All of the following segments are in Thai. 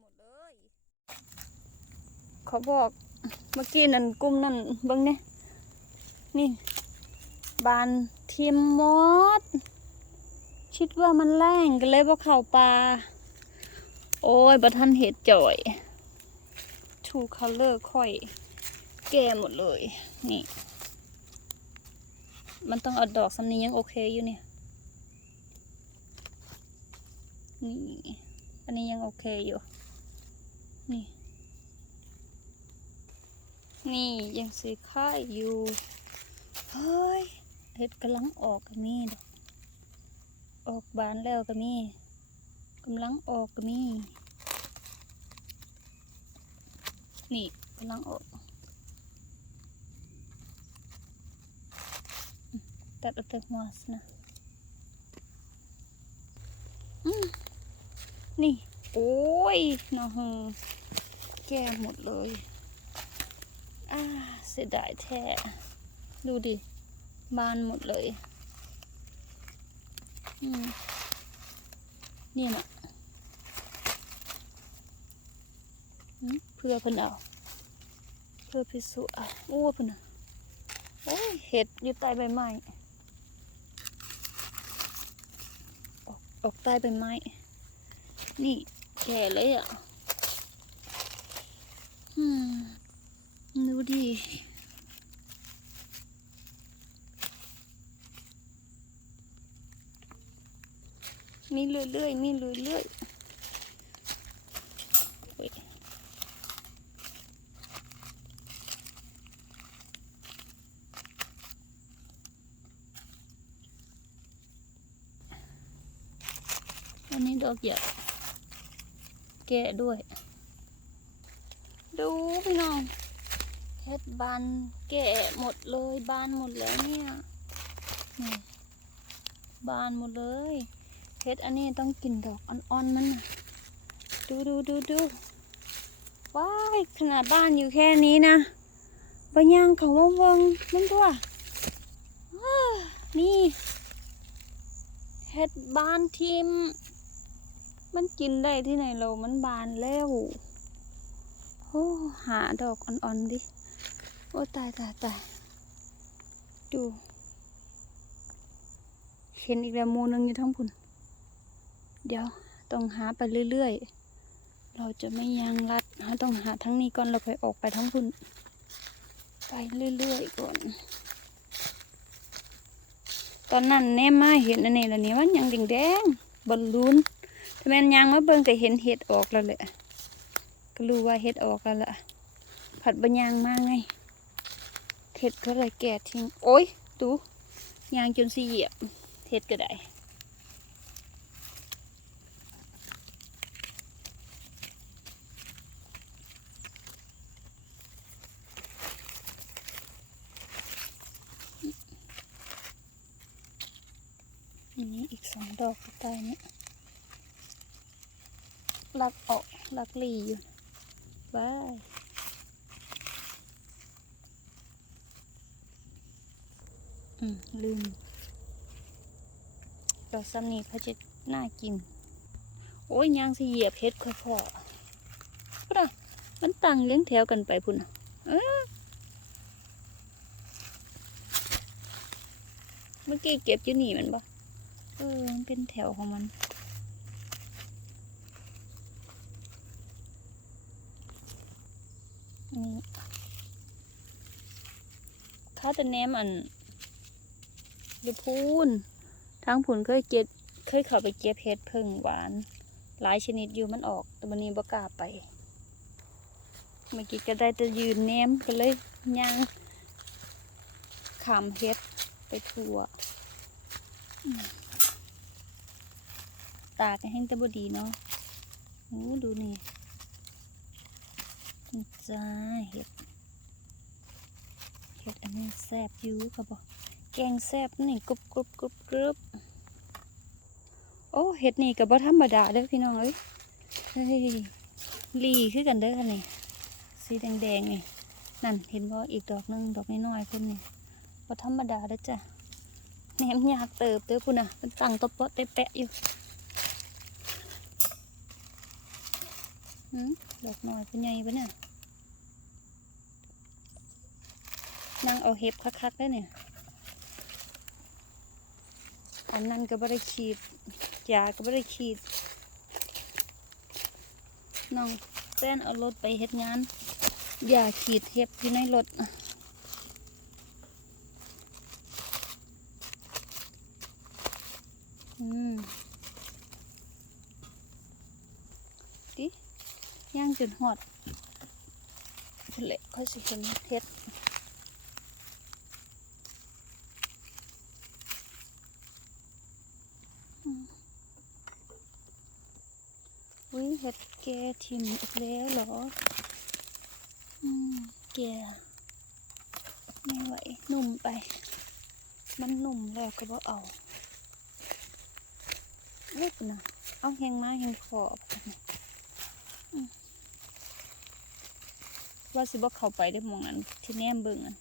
หมดเลยเขาบอกเมื่อกี้นั่นกลุ่มนั่นเบิ่งเนี่ยนี่บานทิมหมดคิดว่ามันแรงก็เลยบ่เข้าป่าโอ้ยบ่ทันเห็ดจ่อยทูคัลเลอร์ค่อย แก่หมดเลย นี่ มันต้องเอาดอกสำนี้ยังโอเคอยู่เนี่ย นี่ อันนี้ยังโอเคอยู่ นี่ นี่ยังสีค่ายอยู่ เฮ้ยเห็ดกำลังออกก็มีดอกออกบานแล้วก็มีกำลังออกก็มี นี่กำลังออก ตัดเอาแต่หัวสนะอืมนี่ โอ้ยน้อง แก้หมดเลยอ่าเสียดายแท้ดูดิ บานหมดเลย อืมนี่น่ะอืมเพื่อเพิ่นเอาเพื่อพิสูจน์อะโอ้เพิ่นโอ้ยเห็ดอยู่ใต้ใบไม้ออกออกใต้ใบไม้นี่แก่เลยอะ ดูดิมีเรื่อยๆมีเรื่อยๆโอ้ยอันนี้ดอกใหญ่แกะด้วย ดูพี่น้อง เฮ็ด บานแก่หมดเลยบานหมดแล้วเนี่ยนี่บานหมดเลยเฮ็ดอันนี้ต้องกินดอกอ่อนๆมันนะดูดูดูดูว้ายขนาดบ้านอยู่แค่นี้นะบางอย่างเขาว่าเวิงมันตัวนี่เฮ็ดบานทิม มันกินได้ที่ไหนเรามันบานแล้วโอ้หาดอกอ่อนๆดิ โอ้ตายตายตายดูเห็นอีกแล้วมูนึงอยู่ทั้งพุ่น เดี๋ยวต้องหาไปเรื่อยๆ เราจะไม่ยางรัดเราต้องหาทั้งนี้ก่อนเราค่อยออกไปทั้งพุ่น ไปเรื่อยๆก่อน ตอนนั้นแน่มาเห็นอันนี้ล้วนี่มันยังแดงๆบอลลูนถ้าแม่นยางมาเบิ่งก็เห็นเห็ดออกแล้วแหละก็รู้ว่าเห็ดออกแล้วล่ะผัดบะยางมากไง เห็ดก็เลยแก่ทิ้ง โอ้ย ดูยางจนสีเหยียบเห็ดก็ได้อันนี้อีกสองดอกก็ตายเนี่ยลักออกลักลีอยู่บาย อืม ลืมดอกซ้ำนี้เขาจะน่ากิน โอ้ยยางสิเหยียบเพชรค่อยพอพุ่นอะมันตั้งเลี้ยงแถวกันไปพุ่นอะเอ้อเมื่อกี้เก็บอยู่นี่แมันบ่เออมันเป็นแถวของมันนี่ข้าวตะแนมอัน อยู่พูนทางผุนเคยเก็บเคยเข้าไปเก็บเห็ดพึ่งหวาน หลายชนิดอยู่มันออก แต่วันนี้บ่กล้าไป เมื่อกี้ก็ได้แต่ยืนแนมก็เลยย่างขามเห็ดไปทั่ว ตาก็แห้งแต่บดีเนาะโอ้ดูนี่จ้าเห็ด เห็ดอันนี้แซ่บยู่ค่ะบอก แกงแซ่บนี่กรุบกรุบกรุบกรุบโอ้เห็ดนี่ก็บ่ธรรมดาเด้อพี่น้องเอ้ยลีคือกันเด้อค่ะนี่สีแดงๆนี่นั่นเห็นบ่อีกดอกหนึงดอกน้อยๆเพิ่นนี่บ่ธรรมดาเด้อจ้ะแหนมยากเติบเด้อพุ่นน่ะมันตั้งตะเปาะเตะแปะอยู่หืมดอกน้อยเป็นไงปะเนี่ยนางเอาเห็บคักๆได้เนี่ย อันนั้นก็บ่ได้ขีดยาก็บ่ได้ขีดน้องแป้นเอารถไปเฮ็ดงานอย่าขีดเห็บอยู่ในรถอืมดิย่างจนหอดพุ่นแหละค่อยสิเห็นเฮ็ดอืมอุ้ยเห็ดแกทิมอีกแล้วเหรอ อืมแกไม่ไหวหนุ่มไป มันหนุ่มแล้วก็บ่เอาเล็กนะเอาแหงมาแหงขอบว่าสิบ่เข้าไปได้มองนั้นที่แนมเบิ่งอัน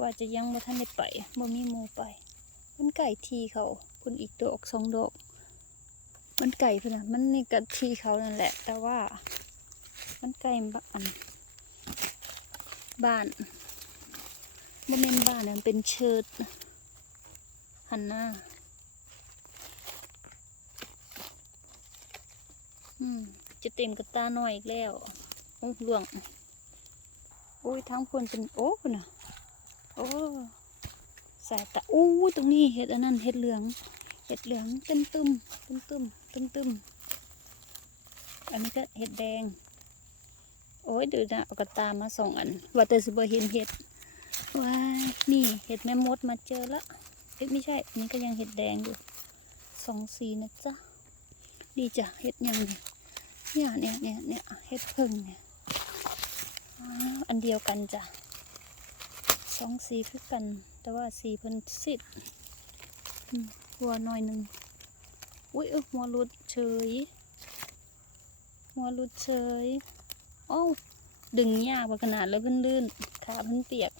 ว่าจะยังบ่ทันได้ไปบ่มีหมู่ไปมันไก่ทีเขาพุ่นอีกดอกสองดอก มันไก่พุ่นน่ะมันนี่ก็ทีเขานั่นแหละ แต่ว่า มันไก่บ้านบ้านบ่แม่นบ้านนะมันเป็นเชิดหันหน้าอืมจะเต็มกระตาหน่อยอีกแล้วโอ้หลวงโอ้ยทั้งคนเป็นโอ้คุณน่ะโอ้สายตาอู้ตรงนี้เห็ดอันนั้นเห็ดเหลือง เห็ดเหลืองตึมตึมตึมตึมตึมตึมอันนี้ก็เห็ดแดง โอ้ยดูนะเอากระตามาสองอันว่าแต่สิบ่เห็นเห็ดว้านี่เห็ดแม่มดมาเจอละเอ๊ะไม่ใช่อันนี้ก็ยังเห็ดแดงอยู่สองสีนะจ๊ะดีจ้ะเห็ดยังเนี่ยเนี่ยเนี่ยเนี่ยเห็ดพึ่งเนี่ยอ๋ออันเดียวกันจ้ะสองสีคือกัน แต่ว่าสีเพิ่นสิดอืม หัวหน่อยหนึ่งอุ้ยเอ้ยหัวรุดเฉย หัวรุดเฉยโอ้าวดึงยากกว่าขนาดเลยเพิ่นลื่นขาเพิ่นเปียก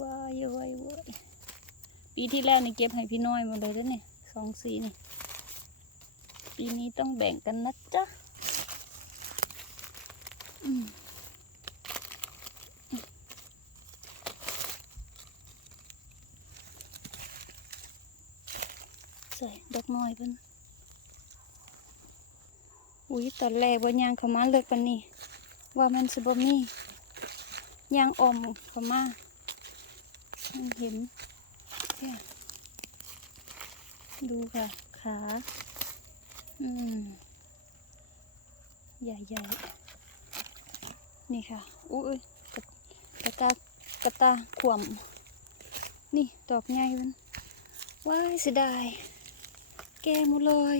ว้ายว้ายว้ายปีที่แล้วนี่เก็บให้พี่น้อยหมดเลยด้อเนี่ยสองสีนี่ปีนี้ต้องแบ่งกันนะจ๊ะอืม ใส่ดอกน้อยเพิ่นอุ้ยตอนแรกว่ายางเขามาเลิกปันนี่ว่ามันสิบ่มียางอมเขามาเห็นเนี่ยดูค่ะ ขา อืม ใหญ่ๆ นี่ค่ะ อุ้ยกระกระตากระตาขวม นี่ ดอกใหญ่มันว้ายเสียดาย แก่หมดเลย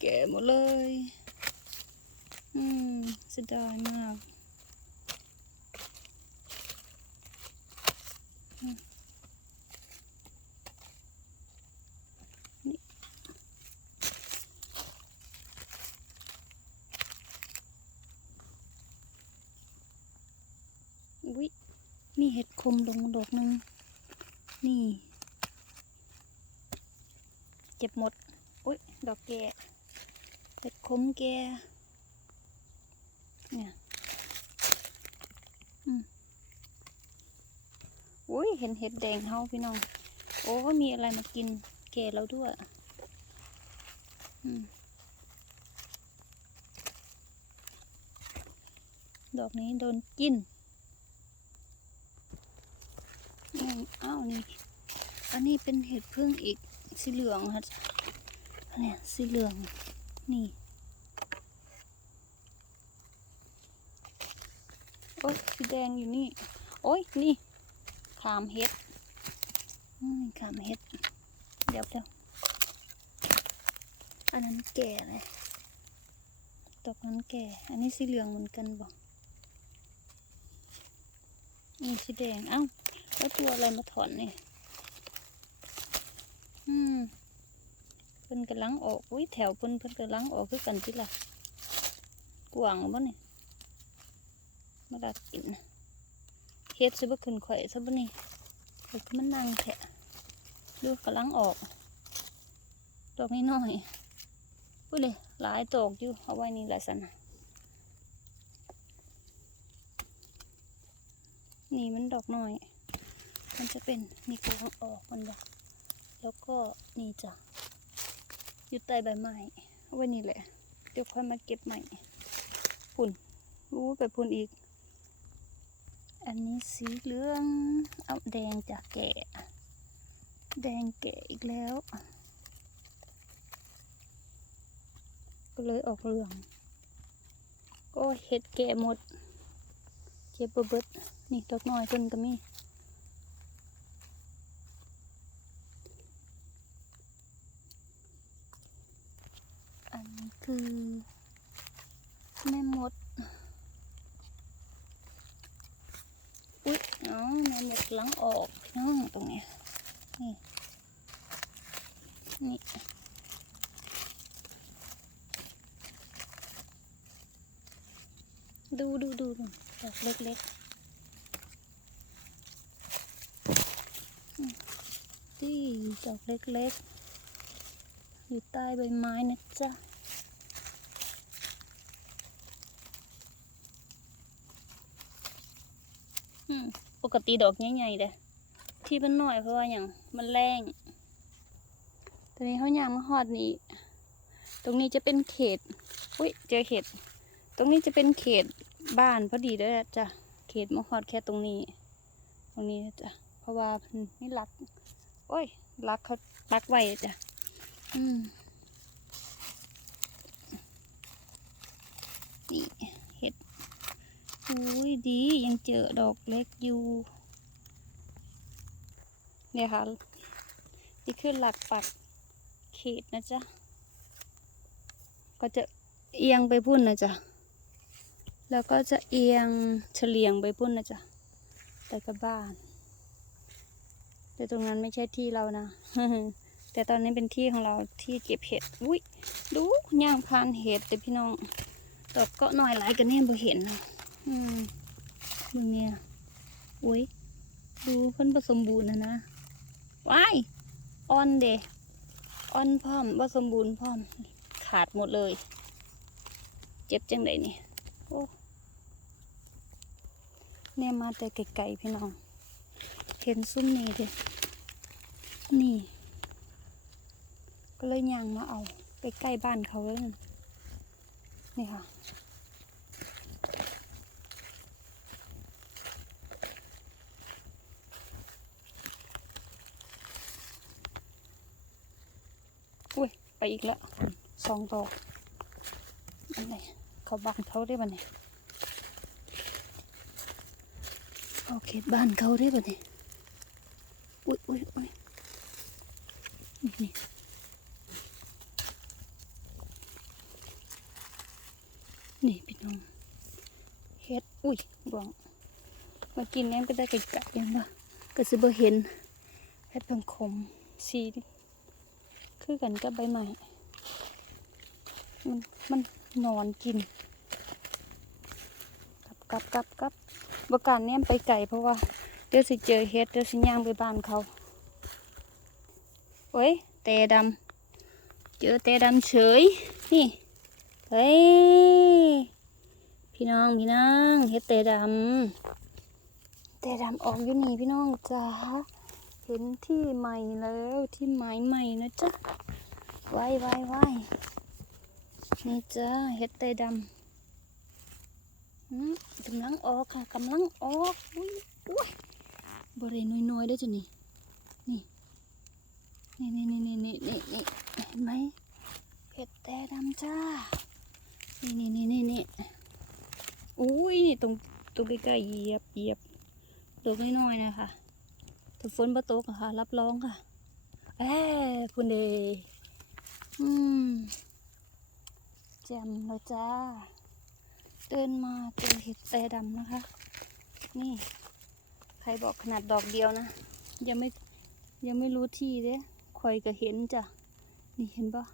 แก่หมดเลย อืมเสียดายมากอืมนี่อุ้ยมีเห็ดคมลงดอกหนึ่งนี่ เจ็บหมด อุ้ย กแก่เห็ดคมแก่เนี่ยอืมอุ้ยเห็นเห็ดแดงเฮาพี่น้อง โอ้มีอะไรมากินแก่แล้วด้วย อืมดอกนี้โดนกินอืมอ้าวนี่ อันนี้เป็นเห็ดพึ่งอีกสีเหลืองค่ะ เนี่ยสีเหลือง นี่ โอ้ยสีแดงอยู่นี่ โอ้ย นี่ ขามเห็ดขามเห็ด เดี๋ยวเดี๋ยวอันนั้นแก่เลยดอกนั้นแก่ อันนี้สีเหลืองเหมือนกันบอกนี่สีแดง เอ้า แล้วตัวอะไรมาถอนนี่อืม พิ่นกำลังออกอุ้ยแถวเพิ่นเพิ่นกำลังออกคือกันจิล่ะกวางบ่เนี่ยมาดักกินเฮ็ดซะบ่ขึ้นข่อยซะบ่นี่เดี๋ยวมันนั่งแทะดูกำลังออกดอกน้อยพูดเลยหลายตกอยู่เอาไว้นี่แหละสันนะนี่มันดอกน้อย มันจะเป็นนี่กูเอาออกมันบอกแล้วก็นี่จ้ะ อยู่ใต้ใบไม้ว้นี่แหละ เดี๋ยวค่อยมาเก็บใหม่พุ่นรู้ไปพุ่นอีก อันนี้สีเหลือง เอาแดงจ้ะแก่ แดงแก่อีกแล้ว ก็เลยออกเหลือง ก็เห็ดแก่หมด เก็บบ่เบิดนี่ดอกน้อยเพิ่นก็มี อันนี้คือแม่มด อุ๊ยเนาะแม่มดหลังออกพี่น้องตรงเนี้ยนี่ นี่ ดูดูดูดอกเล็กๆอืมนี่ดอกเล็กๆ อยู่ใต้ใบไม้นะจ๊ะอืมปกติดอกใหญ่ๆเด้ที่มันหน้อยเพราะว่าอย่างมันแรงตอนนี้เขายางมาฮอดนี่ตรงนี้จะเป็นเขต อุ้ยเจอเขต ตรงนี้จะเป็นเขต บ้านพอดีเด้อจ้ะเขตมาฮอดแค่ตรงนี้ ตรงนี้นะจ้ะเพราะว่ามันไม่รัก โอ้ยรักเขารักไว้จ้ะอืมนี่เห็ดอุ้ยดียังเจอดอกเล็กอยู่เนี่ยค่ะนี่คือหลักปักเขตนะจ๊ะก็จะเอียงไปพุ่นนะจ๊ะ แล้วก็จะเอียงเฉลียงไปพุ่นนะจ๊ะแต่กับบ้าน แต่ตรงนั้นไม่ใช่ที่เรานะ แต่ตอนนี้เป็นที่ของเราที่เก็บเห็ด อุ้ยดูย่างพานเห็ดแต่พี่น้องดอกก็น้อยหลายกันแน่บ่เห็นนะอืมเบิ่งเนี่ยอุ้ยดูเพิ่นผสมบูรณ์นะนะว้ายอ่อนเดอ่อนพร้อมผสมบูรณ์พร้อมขาดหมดเลย เจ็บจังไดนี่โอ้ แน่มาแต่ไกลๆพี่น้อง เห็นซุ้มนี่เด้นี่ ก็เลยย่างมาเอาใกล้ๆบ้านเขาเลยนั่นนี่ค่ะอุ้ย ไปอีกแล้วสองดอกอันไหนเขาบ้านเขาได้บ่เนี่ย โอเคบ้านเขาได้บ่ะเนี่ยอุ้ยอุ้ยอุ้ยนี่นี่นี่พี่น้องเฮ็ดอุ้ยบองมากินแหนมก็ได้ไก่ๆยังบ่ก็สิบ่เห็นเฮ็ดเป็นขมสีคือกันกับใบไม้มันมันนอนกินกับกลับกลับกลับ บการแนมไปไก่เพราะว่าเดี๋ยวสิเจอเฮ็ดเดี๋ยวสิย่างไปบ้านเขาโอ้ยเตดำเจอเตดำเฉยนี่เฮ้ยพี่น้องพี่น้องเฮ็ดเตดำเตดำออกอยู่นี่พี่น้องจ้าเห็นที่ใหม่แล้วที่หมายใหม่นะจ๊ะไว้ไว้ไว้นี่จ้าเฮ็ดเตดำ กำลังออกค่ะกำลังออกอุ้ยอุ้ยบริเวณน้อยๆเด้วยจ้ะนี่นี่นี่นี่นี่นี่นี่นี่เห็นไหมเห็ดแต่ดำจ้านี่นี่นี่นี่นี่อุ้ยนี่ตรงตรงใกล้ๆเหยียบเหยียบดอกน้อยๆนะคะถ้าฝนประตกค่ะ รับรองค่ะเอ้พุ่นเดอืมแจ่มเลยจ้า เดินมาเจอเห็ดแต่ดำนะคะ นี่ ใครบอกขนาดดอกเดียวนะ ยังไม่ยังไม่รู้ที่เด้ข่อยก็เห็นจ้ะ นี่เห็นปะ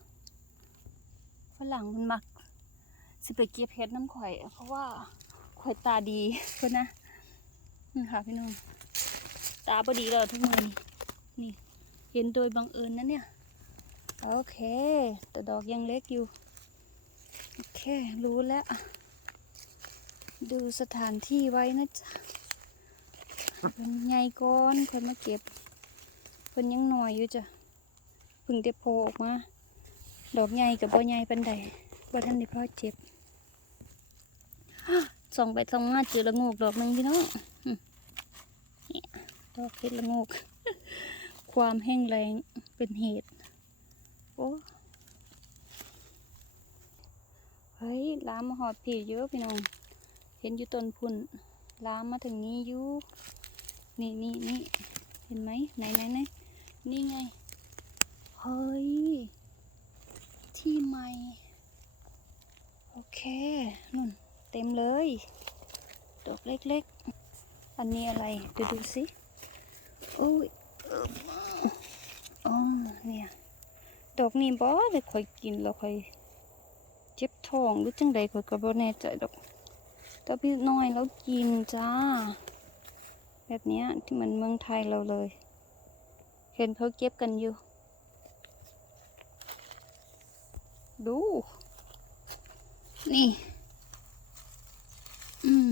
ฝรั่งมันมักสไปเก็บเห็ดน้ำข่อย เพราะว่าข่อยตาดีเพื่อนนะนี่ค่ะพี่น้องตาบดีแล้วทุกมือนี่ เห็นโดยบังเอิญนะเนี่ย โอเค แต่ดอกยังเล็กอยู่ โอเค รู้แล้ว ดูสถานที่ไว้นะจ๊ะเป็นใหญ่ก้อนคนมาเก็บเป็นยังหน่อยอยู่จ้ะพึ่งได้โผล่ออกมา ดอกใหญ่กับบ่ใหญ่ปันใดบ่ทันได้พอเจ็บส่องไปส่องมาเจอละโงกดอกหนึ่งพี่น้องเนี่ยดอกเพชรละโงกความแห้งแรงเป็นเหตุ โอ้เฮ้ยล้ามหอดผีเยอะพี่น้อง เห็นอยู่ต้นพุ่นล้ามมาถึงนี้อยู่นี่นี่นี่เห็นไหมไหนไหนไหนนี่ไง เฮ้ย ที่ใหม่ โอเคนุ่น เต็มเลย ดอกเล็กๆ อันนี้อะไรดูดูสิโอ้ยเอิ่มอ๋อเนี่ยดอกนี้บ่ได้ค่อยกินแล้วค่อย เจ็บท้องหรือจังใดค่อยก็บ่แน่ใจดอก แต่พี่น้อยแล้วกินจ้า แบบเนี้ยที่เหมือนเมืองไทยเราเลย เห็นเขาเก็บกันอยู่ ดู นี่ อืม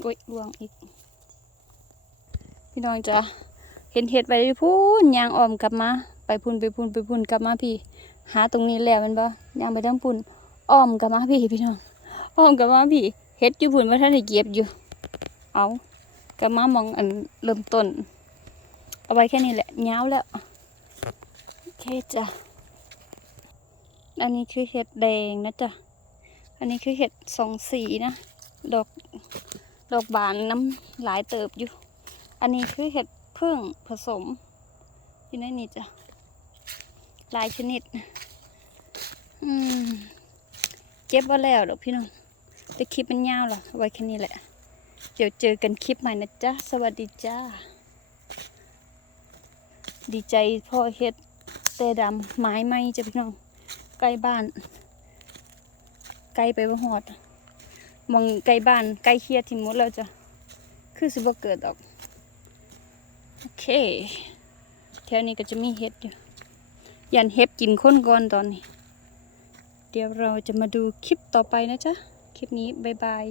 โอ้ยลวงอีก พี่น้องจ้ะเห็นเห็ดไปพูนยางออมกลับมา ไปพุ่นไปพุ่นไปพุ่นกลับมาพี่ หาตรงนี้แล้วมันบ่ยางไปทางพุ่นอ้อมกับมาพี่พี่น้องอ้อมกับมาพี่เห็ดอยู่พุ่นว่าท่านได้เก็บอยู่ เอากับมามองอันเริ่มต้น เอาไว้แค่นี้แหละยาวแล้วโอเคจ้ะอันนี้คือเห็ดแดงนะจ๊ะ อันนี้คือเห็ดสองสีนะ ดอกดอกบานน้ำหลายเติบอยู่ อันนี้คือเห็ดพึ่งผสมอยู่ในนี้จ้ะ หลายชนิด อืมเก็บว่าแล้วดอกพี่น้องแต่คลิปมันยาวหรอไว้แค่นี้แหละ เดี๋ยวเจอกันคลิปใหม่นะจ๊ะ สวัสดีจ้า ดีใจพ่อเฮ็ดแต่ดำไม้ไหมจ้ะพี่น้อง ใกล้บ้านไกล้ไปบ่หอดมองใกล้บ้านใกล้เคียดทิ้งหมดแล้วจ้ะ คือสิบ่เกิดดอก โอเค แถวนี้ก็จะมีเห็ดอยู่ ยันเห็บกินข้นก่อนตอนนี้ เดี๋ยวเราจะมาดูคลิปต่อไปนะจ๊ะ คลิปนี้ บ๊ายบาย